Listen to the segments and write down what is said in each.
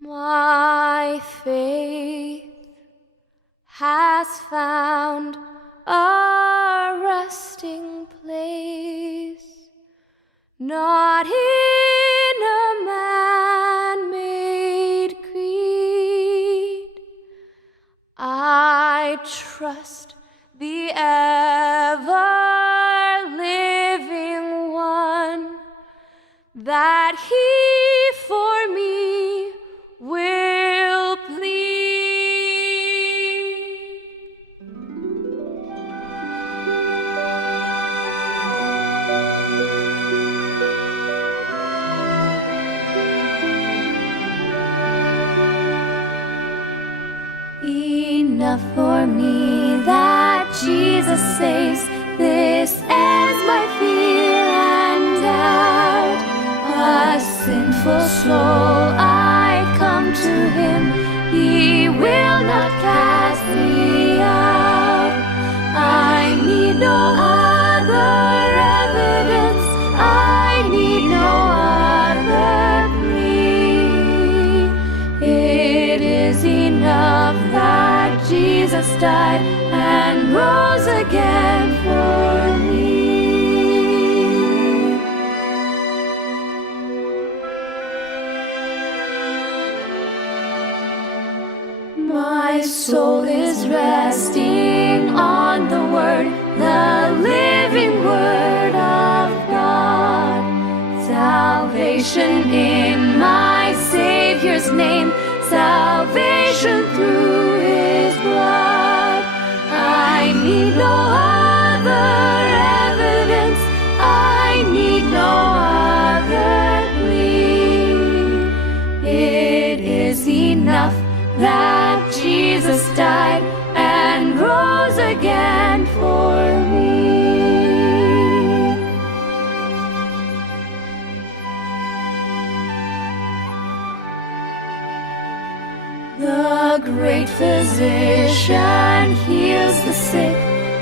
My faith has found a resting place, not in a man-made creed. I trust the ever-living One, that He for me will plead. Enough for me that Jesus saves. This ends my fear and doubt. A sinful soul, I come to Him. He will not cast me out. I need no other evidence. I need no other plea. It is enough that Jesus died and rose again for me. My soul is resting on the Word, the living Word of God. Salvation in my Savior's name, salvation through His blood. I need no other evidence, I need no other plea. It is enough that Jesus died and rose again for me. The great physician heals the sick,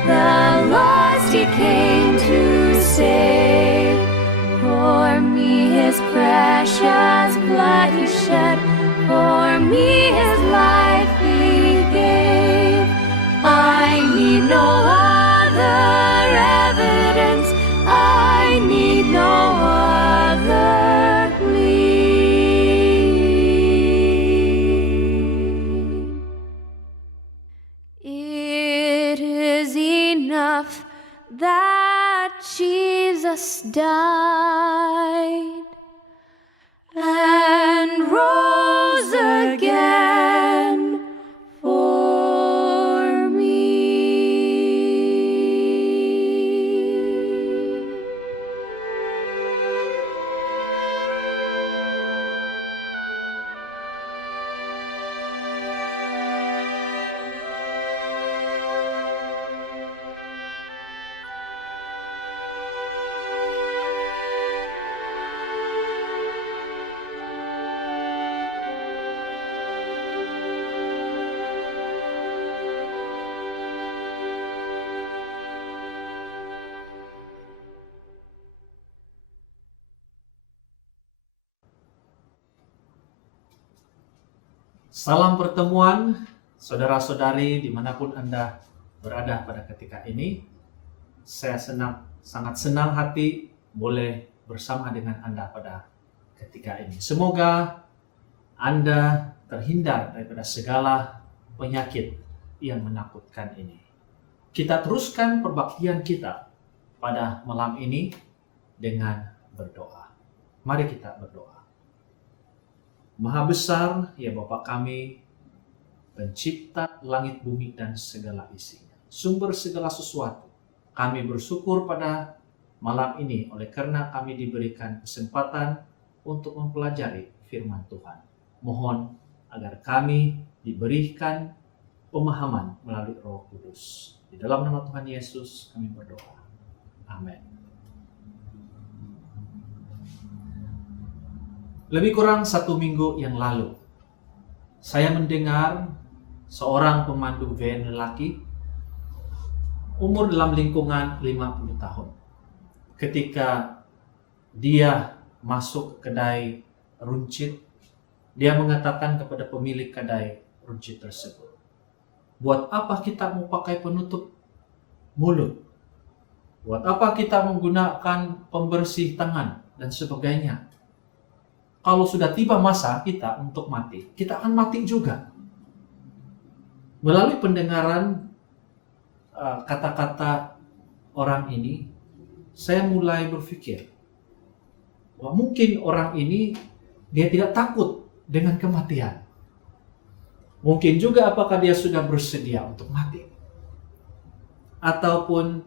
the lost He came to save. For me His precious blood He shed, for me His life He gave. I need no other evidence, I need no other plea. It is enough that Jesus died and rose again for me. Salam pertemuan, saudara-saudari dimanapun Anda berada pada ketika ini. Saya sangat senang hati boleh bersama dengan Anda pada ketika ini. Semoga Anda terhindar daripada segala penyakit yang menakutkan ini. Kita teruskan perbaktian kita pada malam ini dengan berdoa. Mari kita berdoa. Maha besar ya Bapa kami, pencipta langit bumi dan segala isinya, sumber segala sesuatu. Kami bersyukur pada malam ini oleh karena kami diberikan kesempatan untuk mempelajari firman Tuhan. Mohon agar kami diberikan pemahaman melalui Roh Kudus. Di dalam nama Tuhan Yesus kami berdoa. Amin. Lebih kurang 1 minggu yang lalu, saya mendengar seorang pemandu van lelaki, umur dalam lingkungan 50 tahun. Ketika dia masuk kedai runcit, Dia mengatakan kepada pemilik kedai runcit tersebut, buat apa kita mau pakai penutup mulut? Buat apa kita menggunakan pembersih tangan dan sebagainya? Kalau sudah tiba masa kita untuk mati, kita akan mati juga. Melalui pendengaran kata-kata orang ini, saya mulai berpikir, wah, mungkin orang ini dia tidak takut dengan kematian. Mungkin juga apakah dia sudah bersedia untuk mati. Ataupun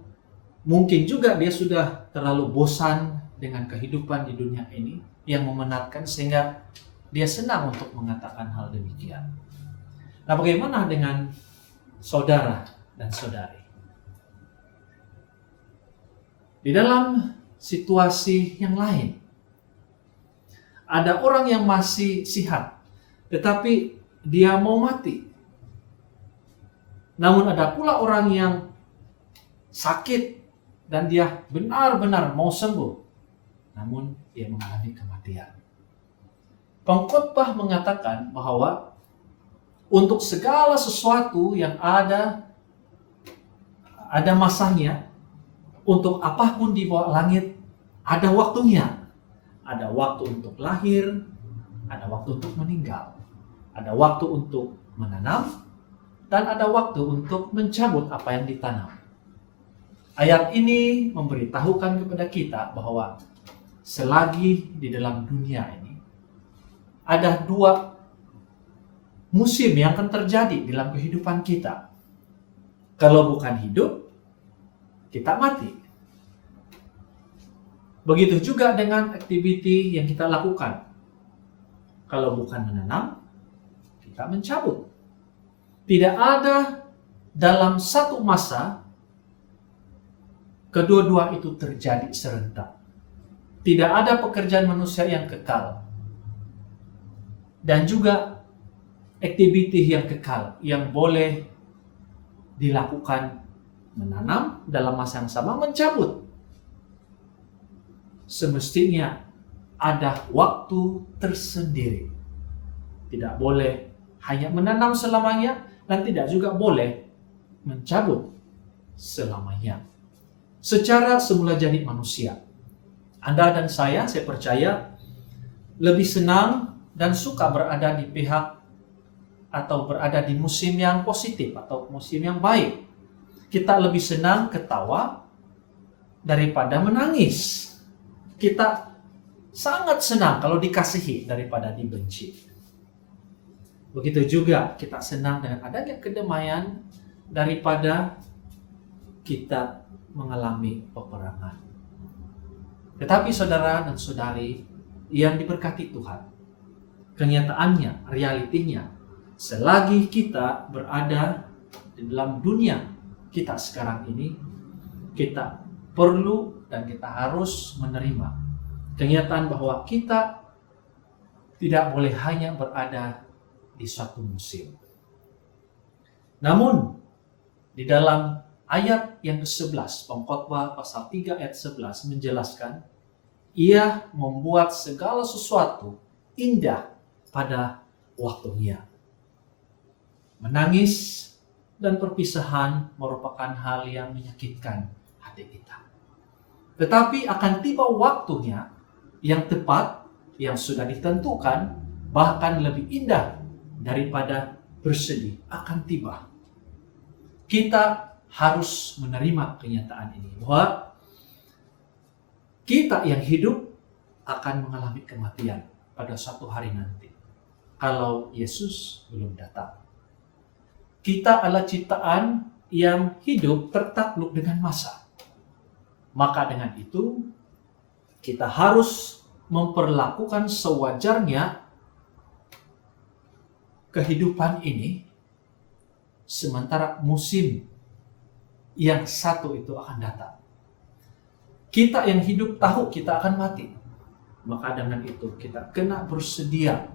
mungkin juga dia sudah terlalu bosan dengan kehidupan di dunia ini yang memenatkan sehingga dia senang untuk mengatakan hal demikian. Nah, bagaimana dengan saudara dan saudari? Di dalam situasi yang lain, ada orang yang masih sihat, tetapi dia mau mati. Namun ada pula orang yang sakit dan dia benar-benar mau sembuh, namun dia mengalami kematian. Pengkhotbah mengatakan bahwa untuk segala sesuatu yang ada masanya, untuk apapun di bawah langit ada waktunya. Ada waktu untuk lahir, ada waktu untuk meninggal, ada waktu untuk menanam, dan ada waktu untuk mencabut apa yang ditanam. Ayat ini memberitahukan kepada kita bahwa selagi di dalam dunia ini ada dua musim yang akan terjadi dalam kehidupan kita. Kalau bukan hidup, kita mati. Begitu juga dengan aktiviti yang kita lakukan. Kalau bukan menanam, kita mencabut. Tidak ada dalam satu masa kedua-dua itu terjadi serentak. Tidak ada pekerjaan manusia yang kekal. Dan juga aktiviti yang kekal yang boleh dilakukan menanam dalam masa yang sama, mencabut. Semestinya ada waktu tersendiri. Tidak boleh hanya menanam selamanya dan tidak juga boleh mencabut selamanya. Secara semula jadi manusia, Anda dan saya percaya lebih senang dan suka berada di pihak atau berada di musim yang positif atau musim yang baik. Kita lebih senang ketawa daripada menangis. Kita sangat senang kalau dikasihi daripada dibenci. Begitu juga kita senang dengan adanya kedamaian daripada kita mengalami peperangan. Tetapi saudara dan saudari yang diberkati Tuhan, kenyataannya, realitinya, selagi kita berada di dalam dunia kita sekarang ini, kita perlu dan kita harus menerima kenyataan bahwa kita tidak boleh hanya berada di suatu musim. Namun, di dalam ayat yang ke-11, Pengkhotbah pasal 3 ayat 11 menjelaskan, ia membuat segala sesuatu indah pada waktunya. Menangis dan perpisahan merupakan hal yang menyakitkan hati kita. Tetapi akan tiba waktunya yang tepat, yang sudah ditentukan, bahkan lebih indah daripada bersedih, akan tiba. Kita harus menerima kenyataan ini, bahwa kita yang hidup akan mengalami kematian pada suatu hari nanti, kalau Yesus belum datang. Kita adalah ciptaan yang hidup tertakluk dengan masa. Maka dengan itu, kita harus memperlakukan sewajarnya kehidupan ini, sementara musim yang satu itu akan datang. Kita yang hidup tahu kita akan mati. Maka dengan itu kita kena bersedia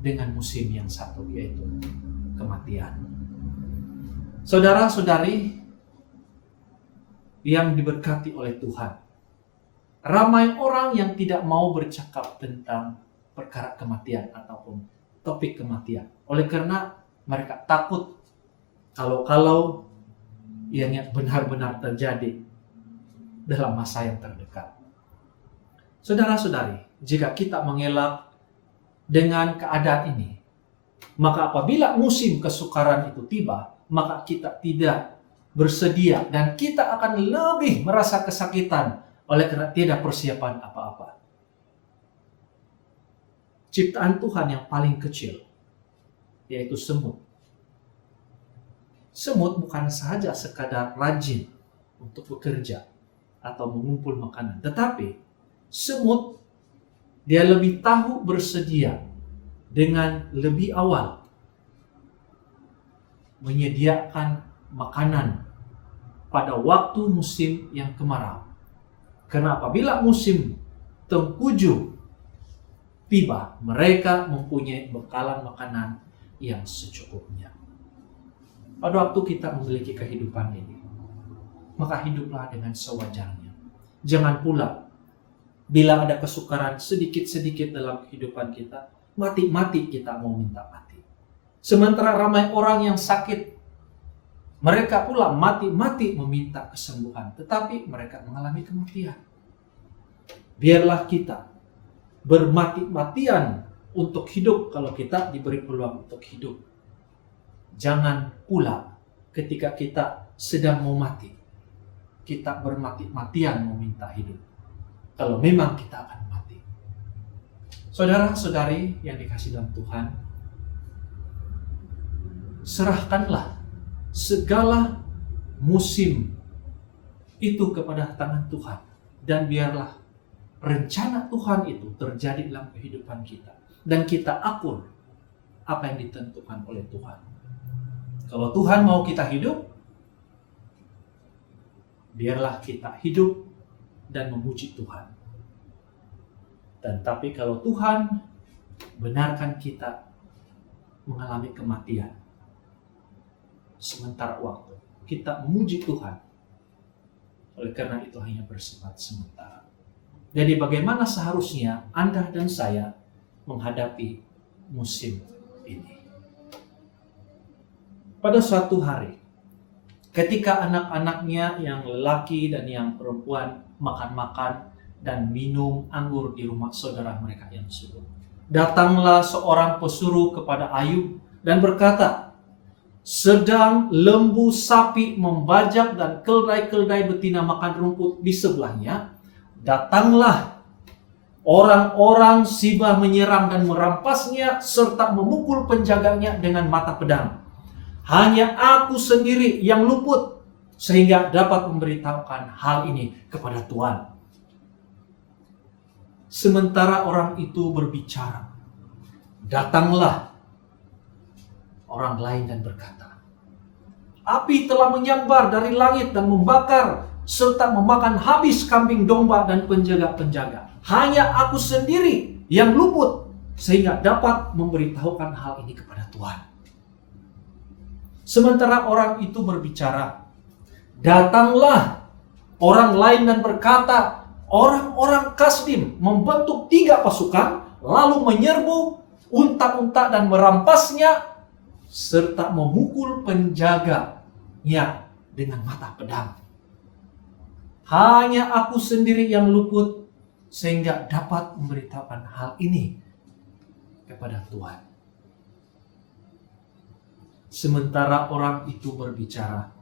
dengan musim yang satu, yaitu kematian. Saudara-saudari yang diberkati oleh Tuhan, ramai orang yang tidak mau bercakap tentang perkara kematian ataupun topik kematian. Oleh karena mereka takut kalau ianya benar-benar terjadi dalam masa yang terdekat. Saudara-saudari, jika kita mengelak dengan keadaan ini, maka apabila musim kesukaran itu tiba, maka kita tidak bersedia dan kita akan lebih merasa kesakitan oleh karena tidak persiapan apa-apa. Ciptaan Tuhan yang paling kecil, yaitu semut. Semut bukan saja sekadar rajin untuk bekerja atau mengumpul makanan, tetapi semut dia lebih tahu bersedia dengan lebih awal menyediakan makanan pada waktu musim yang kemarau. Karena apabila musim tengkujuh tiba, mereka mempunyai bekalan makanan yang secukupnya. Pada waktu kita memiliki kehidupan ini, maka hiduplah dengan sewajarnya. Jangan pula bila ada kesukaran sedikit-sedikit dalam kehidupan kita, mati-mati kita mau minta mati. Sementara ramai orang yang sakit, mereka pula mati-mati meminta kesembuhan, tetapi mereka mengalami kematian. Biarlah kita bermati-matian untuk hidup kalau kita diberi peluang untuk hidup. Jangan pula ketika kita sedang mau mati, kita bermati-matian meminta hidup. Kalau memang kita akan mati. Saudara-saudari yang dikasihi dalam Tuhan, serahkanlah segala musim itu kepada tangan Tuhan. Dan biarlah rencana Tuhan itu terjadi dalam kehidupan kita. Dan kita akur apa yang ditentukan oleh Tuhan. Kalau Tuhan mau kita hidup, biarlah kita hidup dan memuji Tuhan. Dan tapi kalau Tuhan benarkan kita mengalami kematian, sementara waktu, kita memuji Tuhan. Oleh karena itu hanya bersifat sementara. Jadi bagaimana seharusnya Anda dan saya menghadapi musim ini? Pada suatu hari, ketika anak-anaknya yang lelaki dan yang perempuan makan-makan dan minum anggur di rumah saudara mereka yang sulung, datanglah seorang pesuruh kepada Ayub dan berkata, sedang lembu sapi membajak dan keldai-keldai betina makan rumput di sebelahnya, datanglah orang-orang Sibah menyerang dan merampasnya serta memukul penjaganya dengan mata pedang. Hanya aku sendiri yang luput sehingga dapat memberitahukan hal ini kepada Tuhan. Sementara orang itu berbicara, datanglah orang lain dan berkata, api telah menyambar dari langit dan membakar serta memakan habis kambing domba dan penjaga-penjaga. Hanya aku sendiri yang luput sehingga dapat memberitahukan hal ini kepada Tuhan. Sementara orang itu berbicara, datanglah orang lain dan berkata, orang-orang Kasdim membentuk 3 pasukan lalu menyerbu unta-unta dan merampasnya serta memukul penjaganya dengan mata pedang. Hanya aku sendiri yang luput sehingga dapat memberitahukan hal ini kepada Tuhan. Sementara orang itu berbicara,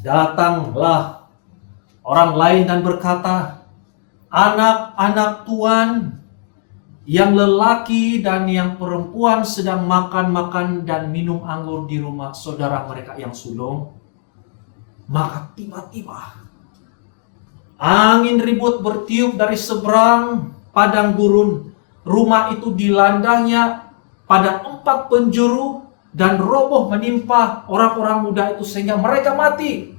datanglah orang lain dan berkata, anak-anak Tuhan yang lelaki dan yang perempuan sedang makan-makan dan minum anggur di rumah saudara mereka yang sulung. Maka tiba-tiba angin ribut bertiup dari seberang padang gurun. Rumah itu dilandangnya pada 4 penjuru dan roboh menimpa orang-orang muda itu sehingga mereka mati.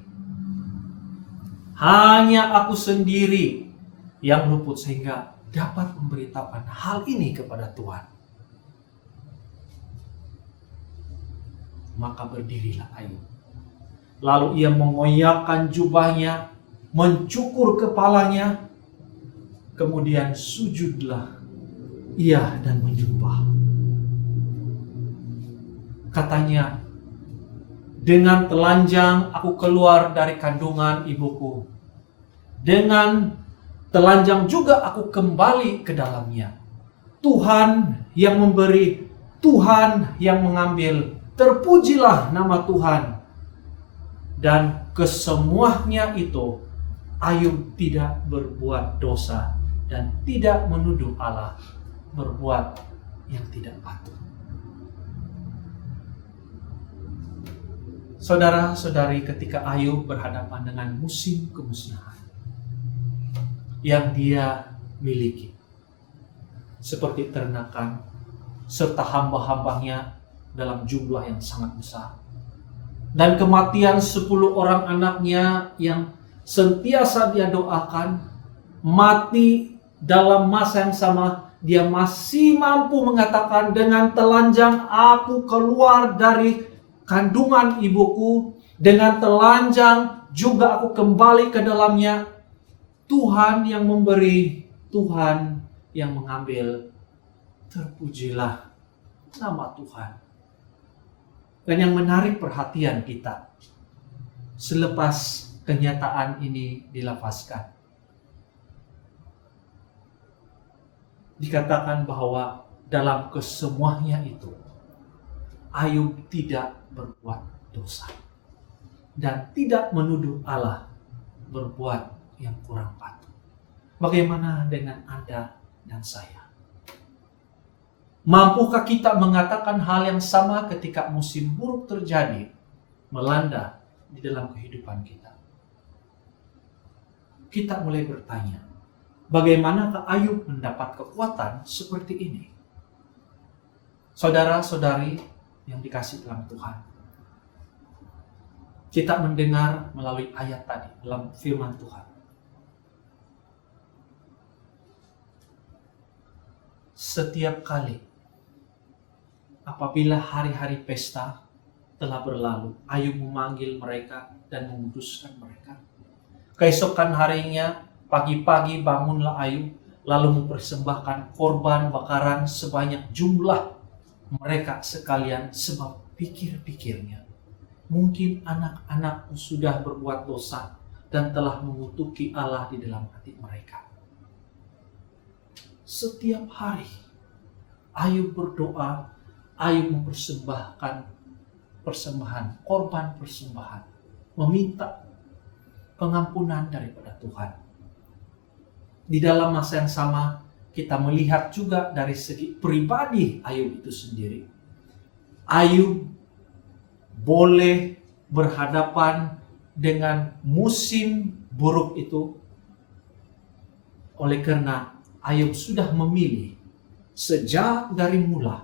Hanya aku sendiri yang luput sehingga dapat memberitahukan hal ini kepada Tuhan. Maka berdirilah Ayub. Lalu ia mengoyakkan jubahnya, mencukur kepalanya, kemudian sujudlah ia dan menjumpa. Katanya, dengan telanjang aku keluar dari kandungan ibuku. Dengan telanjang juga aku kembali ke dalamnya. Tuhan yang memberi, Tuhan yang mengambil. Terpujilah nama Tuhan. Dan kesemuanya itu, Ayub tidak berbuat dosa dan tidak menuduh Allah berbuat yang tidak patut. Saudara-saudari, ketika Ayub berhadapan dengan musim kemusnahan yang dia miliki, seperti ternakan serta hamba-hambanya dalam jumlah yang sangat besar, dan kematian 10 orang anaknya yang sentiasa dia doakan mati dalam masa yang sama, dia masih mampu mengatakan, dengan telanjang aku keluar dari kandungan ibuku, dengan telanjang juga aku kembali ke dalamnya. Tuhan yang memberi, Tuhan yang mengambil. Terpujilah nama Tuhan. Dan yang menarik perhatian kita, selepas kenyataan ini dilafazkan, dikatakan bahwa dalam kesemuanya itu, Ayub tidak berbuat dosa dan tidak menuduh Allah berbuat yang kurang patut. Bagaimana dengan Anda dan saya? Mampukah kita mengatakan hal yang sama ketika musim buruk terjadi, melanda di dalam kehidupan kita? Kita mulai bertanya, bagaimanakah Ayub mendapat kekuatan seperti ini? Saudara-saudari yang dikasihi dalam Tuhan, kita mendengar melalui ayat tadi dalam firman Tuhan. Setiap kali apabila hari-hari pesta telah berlalu, Ayub memanggil mereka dan menguduskan mereka. Keesokan harinya, pagi-pagi bangunlah Ayub, lalu mempersembahkan korban bakaran sebanyak jumlah mereka sekalian, sebab pikir-pikirnya, mungkin anak-anakku sudah berbuat dosa dan telah mengutuki Allah di dalam hati mereka. Setiap hari Ayub berdoa, Ayub mempersembahkan persembahan, korban persembahan, meminta pengampunan daripada Tuhan. Di dalam masa yang sama, kita melihat juga dari segi pribadi Ayub itu sendiri. Ayub boleh berhadapan dengan musim buruk itu oleh karena Ayub sudah memilih sejak dari mula,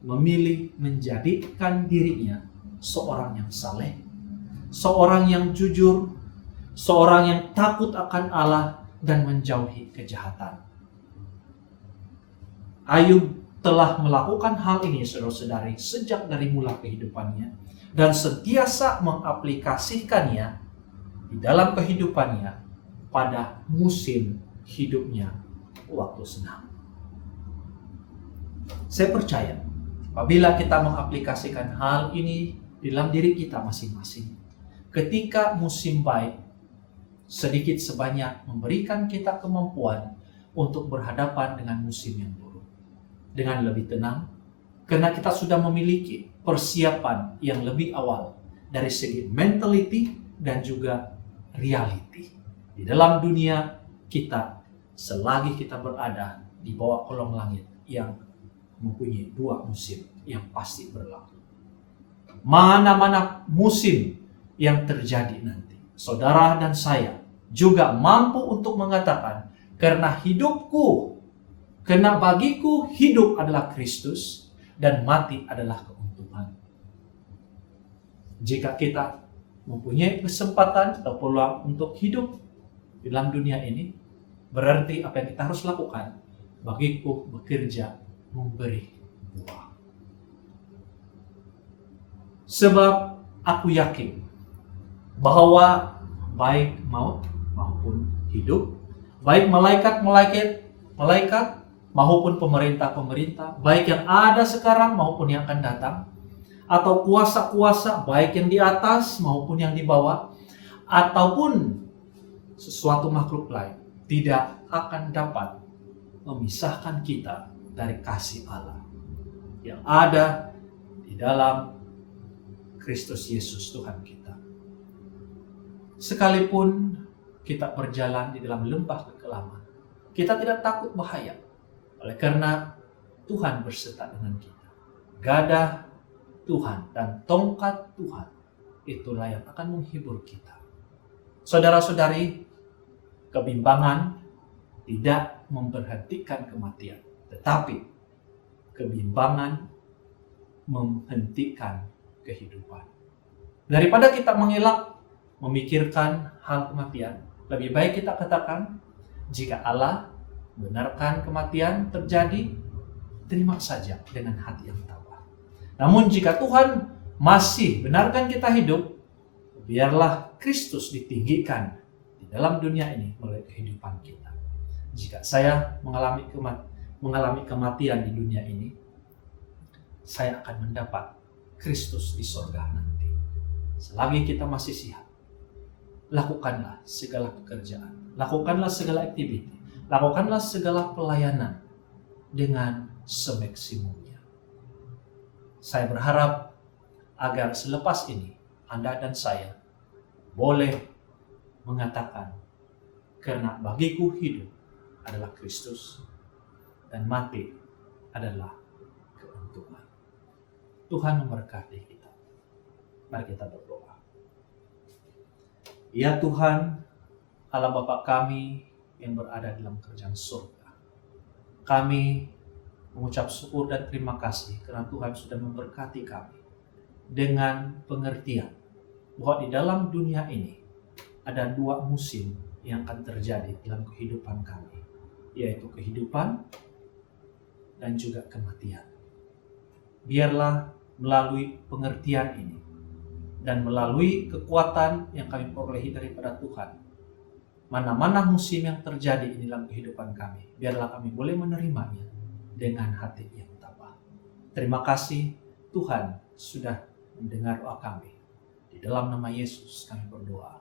memilih menjadikan dirinya seorang yang saleh, seorang yang jujur, seorang yang takut akan Allah dan menjauhi kejahatan. Ayub telah melakukan hal ini, saudara-saudari, sejak dari mula kehidupannya dan sentiasa mengaplikasikannya di dalam kehidupannya pada musim hidupnya waktu senang. Saya percaya apabila kita mengaplikasikan hal ini di dalam diri kita masing-masing, ketika musim baik, sedikit sebanyak memberikan kita kemampuan untuk berhadapan dengan musim yang buruk dengan lebih tenang, karena kita sudah memiliki persiapan yang lebih awal dari segi mentality dan juga reality. Di dalam dunia kita, selagi kita berada di bawah kolong langit yang mempunyai 2 musim yang pasti berlaku. Mana-mana musim yang terjadi nanti, saudara dan saya juga mampu untuk mengatakan, karena bagiku hidup adalah Kristus dan mati adalah keuntungan. Jika kita mempunyai kesempatan atau peluang untuk hidup di dalam dunia ini, berarti apa yang kita harus lakukan, bagiku bekerja memberi buah. Sebab aku yakin bahwa baik maut maupun hidup, baik malaikat maupun pemerintah-pemerintah, baik yang ada sekarang maupun yang akan datang, atau kuasa-kuasa baik yang di atas maupun yang di bawah, ataupun sesuatu makhluk lain, tidak akan dapat memisahkan kita dari kasih Allah yang ada di dalam Kristus Yesus Tuhan kita. Sekalipun kita berjalan di dalam lembah kekelaman, kita tidak takut bahaya, oleh karena Tuhan berserta dengan kita. Gada Tuhan dan tongkat Tuhan, itulah yang akan menghibur kita. Saudara-saudari, kebimbangan tidak memberhentikan kematian, tetapi kebimbangan menghentikan kehidupan. Daripada kita mengelak memikirkan hal kematian, lebih baik kita katakan, jika Allah benarkan kematian terjadi, terima saja dengan hati yang tabah. Namun jika Tuhan masih benarkan kita hidup, biarlah Kristus ditinggikan di dalam dunia ini oleh kehidupan kita. Jika saya mengalami kematian di dunia ini, saya akan mendapat Kristus di sorga nanti. Selagi kita masih sihat, lakukanlah segala pekerjaan, lakukanlah segala aktiviti, lakukanlah segala pelayanan dengan semaksimumnya. Saya berharap agar selepas ini Anda dan saya boleh mengatakan, karena bagiku hidup adalah Kristus dan mati adalah keuntungan. Tuhan memberkati kita. Mari kita berdoa. Ya Tuhan, Allah Bapa kami yang berada dalam kerajaan surga, kami mengucap syukur dan terima kasih karena Tuhan sudah memberkati kami dengan pengertian bahwa di dalam dunia ini ada dua musim yang akan terjadi dalam kehidupan kami, yaitu kehidupan dan juga kematian. Biarlah melalui pengertian ini dan melalui kekuatan yang kami perolehi daripada Tuhan, mana-mana musim yang terjadi di dalam kehidupan kami, biarlah kami boleh menerimanya dengan hati yang tabah. Terima kasih Tuhan sudah mendengar doa kami. Di dalam nama Yesus kami berdoa.